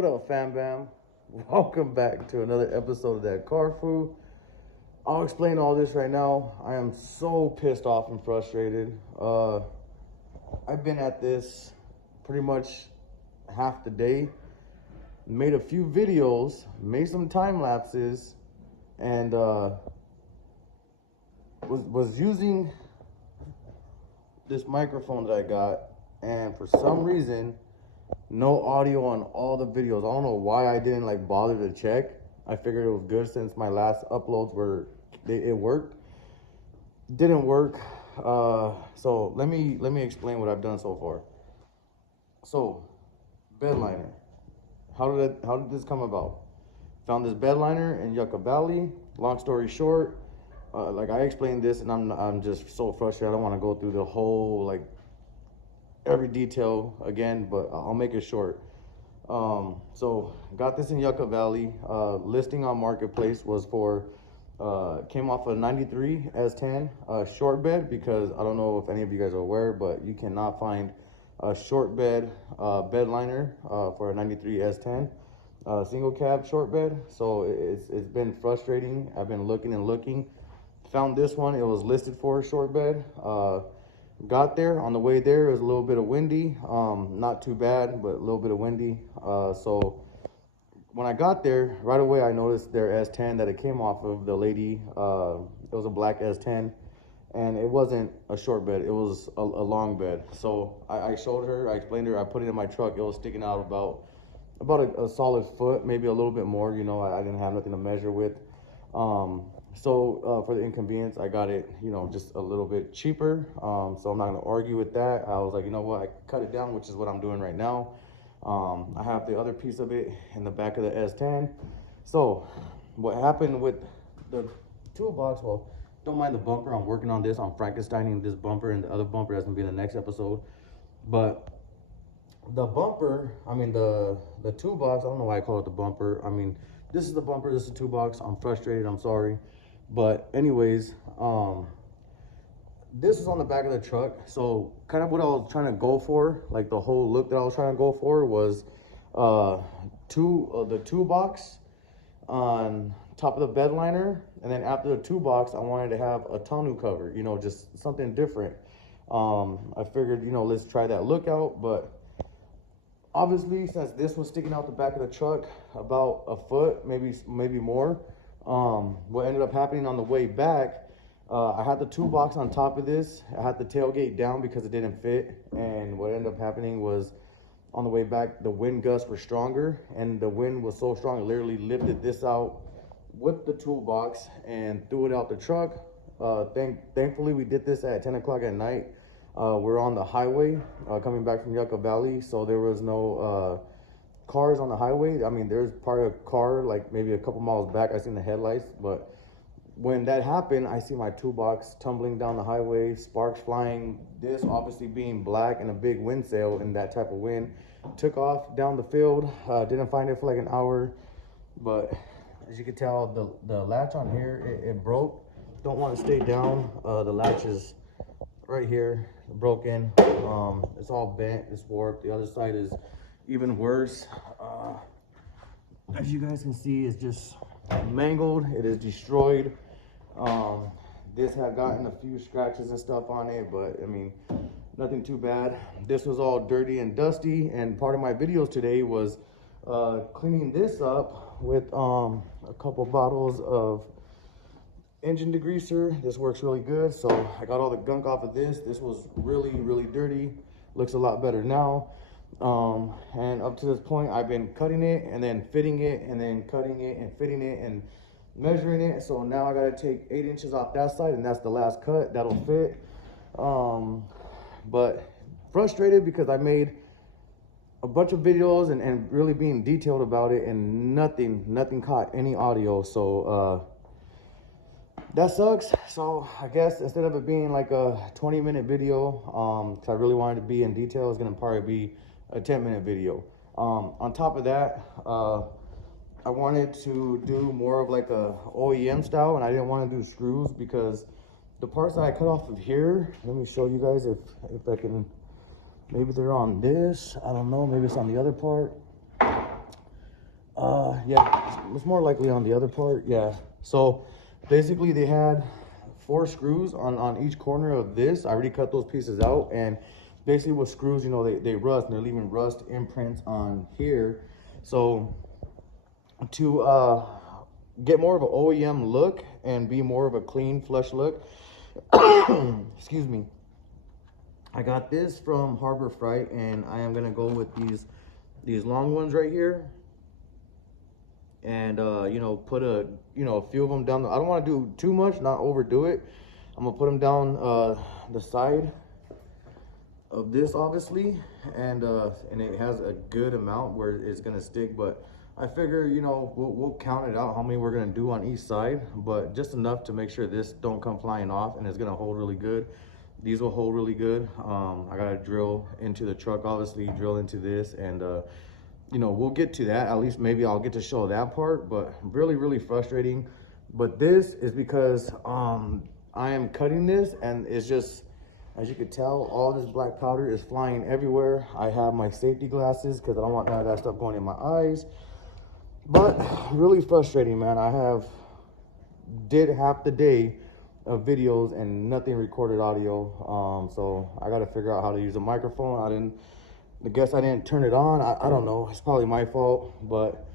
What up, fam bam? Welcome back to another episode of That Car Food. I'll explain all this right now. I am so pissed off and frustrated. I've been at this pretty much half the day. Made a few videos, made some time lapses, and was using this microphone that I got, and for some reason, no audio on all the videos. I don't know why I didn't like bother to check. I figured it was good since my last uploads it worked. Didn't work. So let me explain what I've done so far. So, bedliner. How did this come about? Found this bedliner in Yucca Valley. Long story short, like I explained this, and I'm just so frustrated. I don't want to go through the whole like every detail again, but I'll make it short. So got this in Yucca Valley. Listing on Marketplace was for came off a 93 S10 short bed, because I don't know if any of you guys are aware, but you cannot find a short bed bedliner for a 93 S10 single cab short bed. So it's been frustrating. I've been looking and looking, found this one. It was listed for a short bed. Got there. On the way there, it was a little bit of windy. Not too bad, but a little bit of windy. So when I got there, right away I noticed their S10 that it came off of. The lady, it was a black S10, and it wasn't a short bed, it was a long bed. So I showed her, I explained to her, I put it in my truck. It was sticking out about a solid foot, maybe a little bit more. You know, I didn't have nothing to measure with. So for the inconvenience, I got it, you know, just a little bit cheaper. So I'm not gonna argue with that. I was like, you know what, I cut it down, which is what I'm doing right now. I have the other piece of it in the back of the S10. So what happened with the toolbox, well, don't mind the bumper. I'm working on this. I'm Frankensteining this bumper, and the other bumper that's gonna be in the next episode. But the bumper, I mean the toolbox, I don't know why I call it the bumper. I mean, this is the bumper, this is the toolbox. I'm frustrated, I'm sorry. But anyways, this is on the back of the truck. So kind of what I was trying to go for, like the whole look that I was trying to go for was the toolbox on top of the bed liner, and then after the toolbox, I wanted to have a tonneau cover, you know, just something different. I figured, you know, let's try that look out. But obviously, since this was sticking out the back of the truck about a foot, maybe more, what ended up happening on the way back, I had the toolbox on top of this. I had the tailgate down because it didn't fit, and what ended up happening was on the way back, the wind gusts were stronger, and the wind was so strong it literally lifted this out with the toolbox and threw it out the truck. Thankfully, we did this at 10 o'clock at night. We're on the highway coming back from Yucca Valley, so there was no cars on the highway. I mean, there's part of a car like maybe a couple miles back. I seen the headlights, but when that happened, I see my toolbox tumbling down the highway, sparks flying. This obviously being black and a big wind sail in that type of wind, took off down the field. Didn't find it for like an hour, but as you can tell, the latch on here, it broke. Don't want to stay down. The latch is right here, broken. It's all bent, it's warped. The other side is even worse. As you guys can see, it's just mangled. It is destroyed. This had gotten a few scratches and stuff on it, but I mean, nothing too bad. This was all dirty and dusty, and part of my videos today was cleaning this up with a couple bottles of engine degreaser. This works really good. So I got all the gunk off of this. This was really dirty. Looks a lot better now. And up to this point, I've been cutting it and then fitting it, and then cutting it and fitting it and measuring it. So now I gotta take 8 inches off that side, and that's the last cut that'll fit. But frustrated because I made a bunch of videos and really being detailed about it, and nothing caught any audio. So that sucks. So I guess instead of it being like a 20-minute video, cause I really wanted to be in detail, it's gonna probably be a 10-minute video. On top of that, I wanted to do more of like a OEM style, and I didn't want to do screws because the parts that I cut off of here, let me show you guys if I can, maybe they're on this, I don't know, maybe it's on the other part. Yeah, it's more likely on the other part. Yeah. So basically they had 4 screws on each corner of this. I already cut those pieces out, and basically with screws, you know, they rust, and they're leaving rust imprints on here. So to get more of an OEM look and be more of a clean flush look, excuse me, I got this from Harbor Freight, and I am gonna go with these long ones right here, and you know, put a few of them down. I don't want to do too much, not overdo it. I'm gonna put them down the side of this, obviously, and it has a good amount where it's gonna stick. But I figure, you know, we'll count it out how many we're gonna do on each side, but just enough to make sure this don't come flying off, and it's gonna hold really good. These will hold really good. I gotta drill into the truck, obviously, drill into this, and you know, we'll get to that. At least maybe I'll get to show that part, but really frustrating. But this is because I am cutting this, and it's just, as you can tell, all this black powder is flying everywhere. I have my safety glasses because I don't want none of that stuff going in my eyes. But really frustrating, man. I did half the day of videos and nothing recorded audio. So I got to figure out how to use a microphone. I guess I didn't turn it on. I don't know. It's probably my fault. But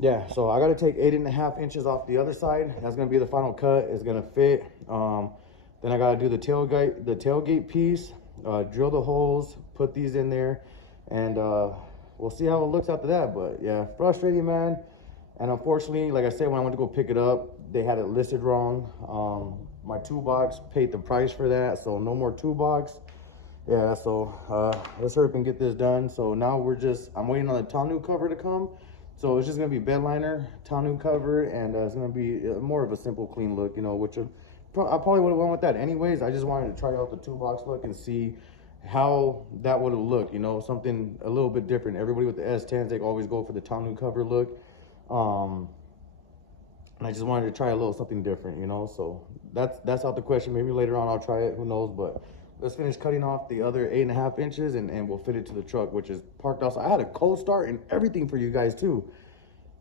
yeah, so I got to take 8.5 inches off the other side. That's going to be the final cut. It's going to fit. Then I got to do the tailgate piece, drill the holes, put these in there, and we'll see how it looks after that. But yeah, frustrating, man. And unfortunately, like I said, when I went to go pick it up, they had it listed wrong. My toolbox paid the price for that, so no more toolbox. Yeah, so let's hurry up and get this done. So now I'm waiting on the tonneau cover to come. So it's just gonna be bedliner, tonneau cover, and it's gonna be more of a simple, clean look, you know, which I probably would have went with that anyways. I just wanted to try out the toolbox look and see how that would have looked, you know, something a little bit different. Everybody with the S10s, they always go for the tonneau cover look. And I just wanted to try a little something different, you know. So that's out the question. Maybe later on I'll try it, who knows. But let's finish cutting off the other 8.5 inches, and we'll fit it to the truck, which is parked outside. I had a cold start and everything for you guys too.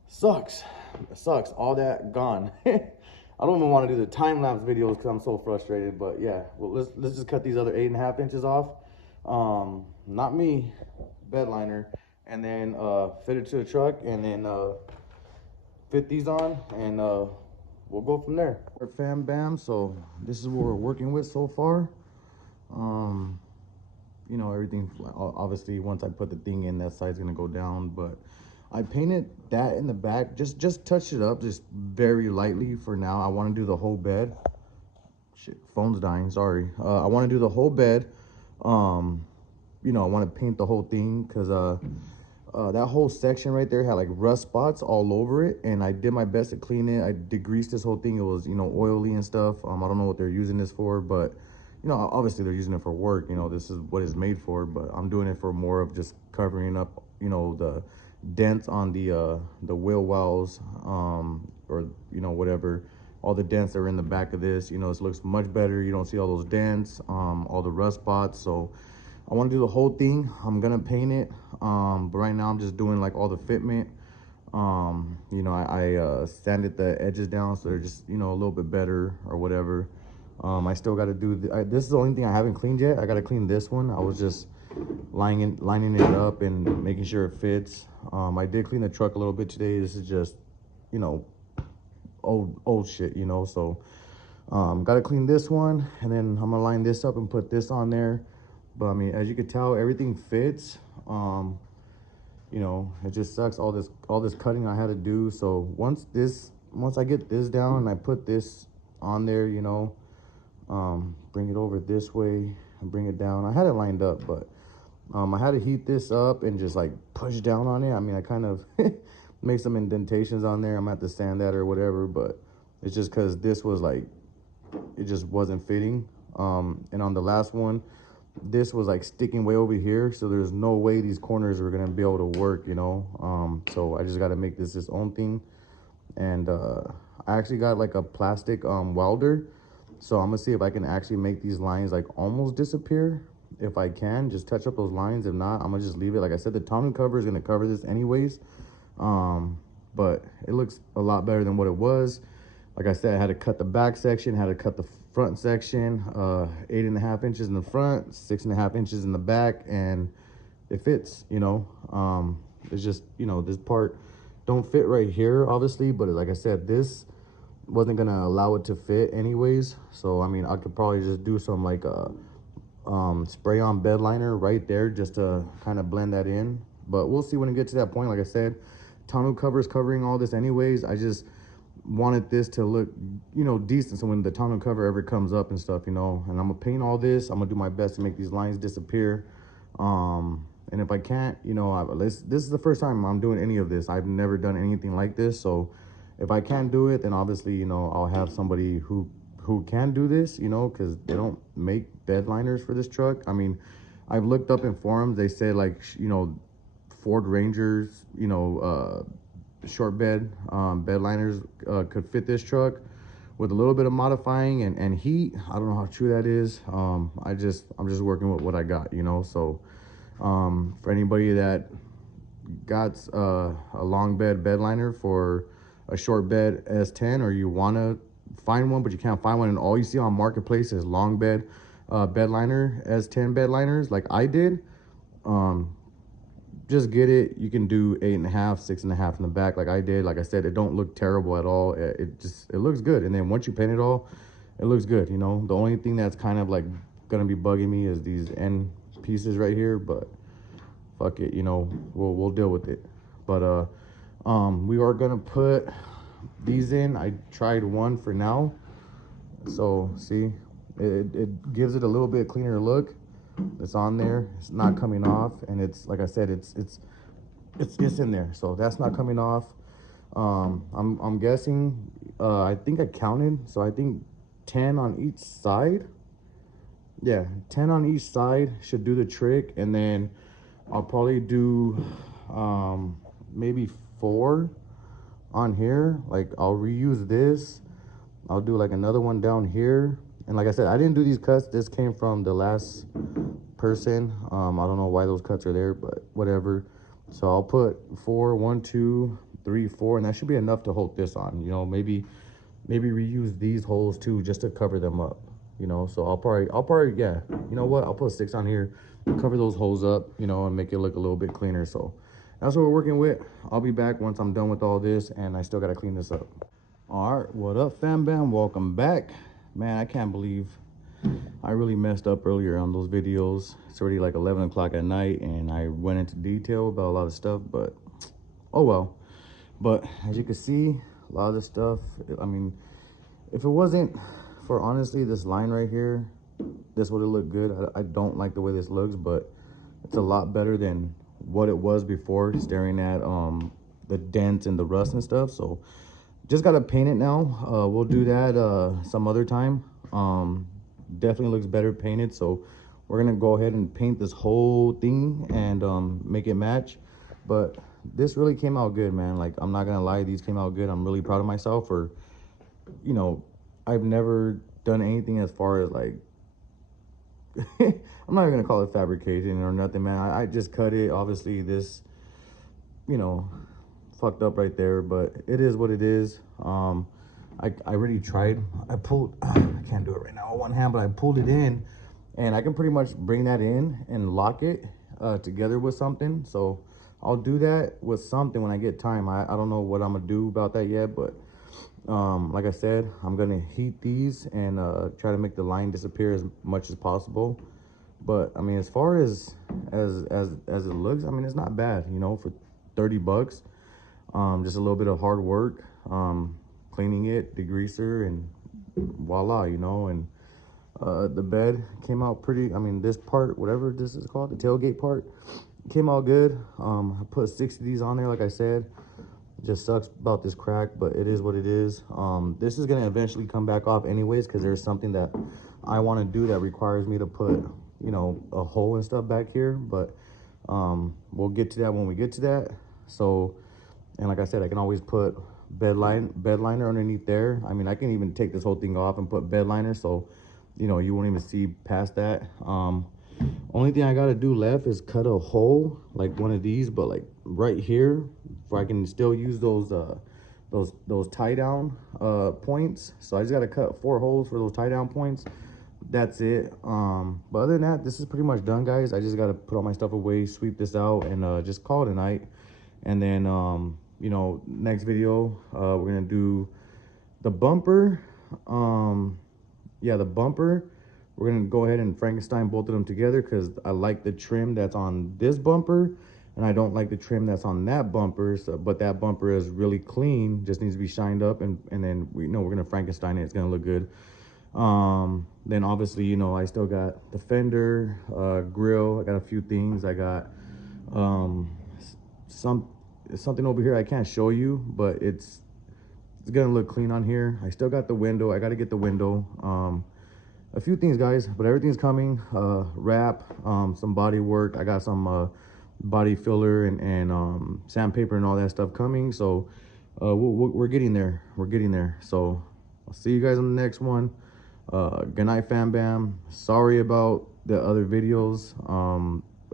Sucks. It sucks. All that gone. I don't even want to do the time-lapse videos because I'm so frustrated. But yeah, well, let's just cut these other 8.5 inches off. Not me, bedliner, and then fit it to the truck, and then fit these on, and we'll go from there. Fam bam. So this is what we're working with so far. You know, everything, obviously once I put the thing in, that side's gonna go down, but I painted that in the back, just touched it up just very lightly for now. I want to do the whole bed. Shit, phone's dying, sorry. I want to do the whole bed. You know, I want to paint the whole thing because that whole section right there had like rust spots all over it, and I did my best to clean it. I degreased this whole thing. It was, you know, oily and stuff. I don't know what they're using this for, but you know, obviously they're using it for work. You know, this is what it's made for, but I'm doing it for more of just covering up, you know, the dents on the wheel wells, or, you know, whatever, all the dents that are in the back of this. You know, this looks much better. You don't see all those dents, all the rust spots. So I want to do the whole thing. I'm gonna paint it, but right now I'm just doing like all the fitment. You know, I sanded the edges down so they're just, you know, a little bit better or whatever. I still got to do this is the only thing I haven't cleaned yet. I got to clean this one. I was just lining it up and making sure it fits. I did clean the truck a little bit today. This is just, you know, old shit, you know. So got to clean this one, and then I'm gonna line this up and put this on there. But I mean, as you can tell, everything fits. You know, it just sucks, all this cutting I had to do. So once I get this down and I put this on there, you know, bring it over this way and bring it down. I had it lined up, but I had to heat this up and just like push down on it. I mean, I kind of make some indentations on there. I'm gonna have to sand that or whatever, but it's just because this was like, it just wasn't fitting. And on the last one, this was like sticking way over here, so there's no way these corners are gonna be able to work, you know. So I just got to make this its own thing. And I actually got like a plastic welder, so I'm gonna see if I can actually make these lines like almost disappear. If I can, just touch up those lines. If not, I'm gonna just leave it. Like I said, the tonneau cover is gonna cover this anyways. but it looks a lot better than what it was. Like I said, I had to cut the back section, had to cut the front section, 8.5 inches in the front, 6.5 inches in the back, and it fits, you know. It's just, you know, this part don't fit right here, obviously, but like I said, this wasn't gonna allow it to fit anyways. So I mean, I could probably just do some like spray on bed liner right there just to kind of blend that in, but we'll see when it gets to that point. Like I said, tonneau cover is covering all this anyways. I just wanted this to look, you know, decent, so when the tonneau cover ever comes up and stuff, you know. And I'm gonna paint all this. I'm gonna do my best to make these lines disappear, and if I can't, you know, this is the first time I'm doing any of this. I've never done anything like this, so if I can't do it, then obviously, you know, I'll have somebody who can do this, you know, because they don't make bed liners for this truck. I mean, I've looked up in forums, they said like, you know, Ford Rangers, you know, short bed bed liners could fit this truck with a little bit of modifying and heat. I don't know how true that is. I'm just working with what I got, you know. So for anybody that got a long bed liner for a short bed S10, or you want to find one but you can't find one and all you see on marketplace is long bed bed liner S10 bed liners like I did, just get it. You can do 8.5, 6.5 in the back like I did. Like I said, it don't look terrible at all. It looks good, and then once you paint it all, it looks good, you know. The only thing that's kind of like gonna be bugging me is these end pieces right here, but fuck it, you know, we'll deal with it. But we are gonna put these in. I tried one for now, so see, it gives it a little bit cleaner look. It's on there, it's not coming off, and it's like I said, it's in there, so that's not coming off. I'm guessing, I think I counted, so I think 10 on each side. Yeah, 10 on each side should do the trick. And then I'll probably do maybe 4 on here. Like I'll reuse this, I'll do like another one down here. And like I said, I didn't do these cuts, this came from the last person. I don't know why those cuts are there, but whatever. So I'll put 4, 1, 2, 3, 4, and that should be enough to hold this on, you know. Maybe reuse these holes too just to cover them up, you know. So I'll probably yeah, you know what, I'll put 6 on here, cover those holes up, you know, and make it look a little bit cleaner. So that's what we're working with. I'll be back once I'm done with all this, and I still got to clean this up. All right, what up fam bam, welcome back. Man, I can't believe I really messed up earlier on those videos. It's already like 11 o'clock at night, and I went into detail about a lot of stuff, but oh well. But as you can see, a lot of this stuff, I mean, if it wasn't for honestly this line right here, this would have looked good. I don't like the way this looks, but it's a lot better than what it was before, staring at the dents and the rust and stuff. So just gotta paint it now. We'll do that some other time. Definitely looks better painted, so we're gonna go ahead and paint this whole thing and make it match. But this really came out good, man. Like, I'm not gonna lie, these came out good. I'm really proud of myself for, you know, I've never done anything as far as like I'm not even gonna call it fabrication or nothing, man. I just cut it. Obviously this, you know, fucked up right there, but it is what it is. I really tried. I pulled, I can't do it right now with one hand, but I pulled it in, and I can pretty much bring that in and lock it together with something. So I'll do that with something when I get time. I don't know what I'm gonna do about that yet, but like I said, I'm gonna heat these and try to make the line disappear as much as possible. But I mean, as far as it looks, I mean, it's not bad, you know, for 30 bucks. Just a little bit of hard work, cleaning it, degreaser, and voila, you know. And the bed came out pretty. I mean, this part, whatever this is called, the tailgate part, came out good. I put 6 of these on there, like I said. It just sucks about this crack, but it is what it is. This is gonna eventually come back off anyways, because there's something that I want to do that requires me to put, you know, a hole and stuff back here. But we'll get to that when we get to that. So, and like I said, I can always put bed liner underneath there. I mean, I can even take this whole thing off and put bed liner, so, you know, you won't even see past that. Only thing I gotta do left is cut a hole like one of these, but like right here, where I can still use those tie down points. So I just gotta cut 4 holes for those tie down points. That's it. But other than that, this is pretty much done, guys. I just gotta put all my stuff away, sweep this out, and just call it a night. And then you know, next video we're gonna do the bumper. Yeah, the bumper, we're gonna go ahead and Frankenstein both of them together, because I like the trim that's on this bumper and I don't like the trim that's on that bumper. So, but that bumper is really clean, just needs to be shined up, and then we know we're gonna Frankenstein it. It's gonna look good. Then obviously, you know, I still got the fender, grill. I got a few things. I got something over here I can't show you, but it's gonna look clean on here. I still got the window. I got to get the window. A few things, guys, but everything's coming. Wrap, some body work. I got some body filler and sandpaper and all that stuff coming. So we're getting there. We're getting there. So I'll see you guys on the next one. Good night, fam bam. Sorry about the other videos,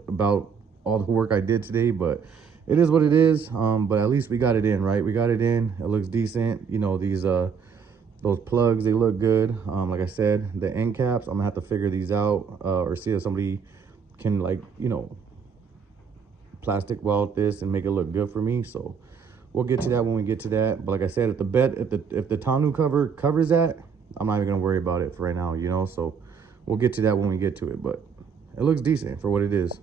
about all the work I did today, but it is what it is. But at least we got it in, right? We got it in. It looks decent. You know, these those plugs, they look good. Like I said, the end caps, I'm gonna have to figure these out, or see if somebody can, like, you know, plastic weld this and make it look good for me. So we'll get to that when we get to that. But like I said, if the tonneau cover covers that, I'm not even gonna worry about it for right now, you know. So we'll get to that when we get to it, but it looks decent for what it is.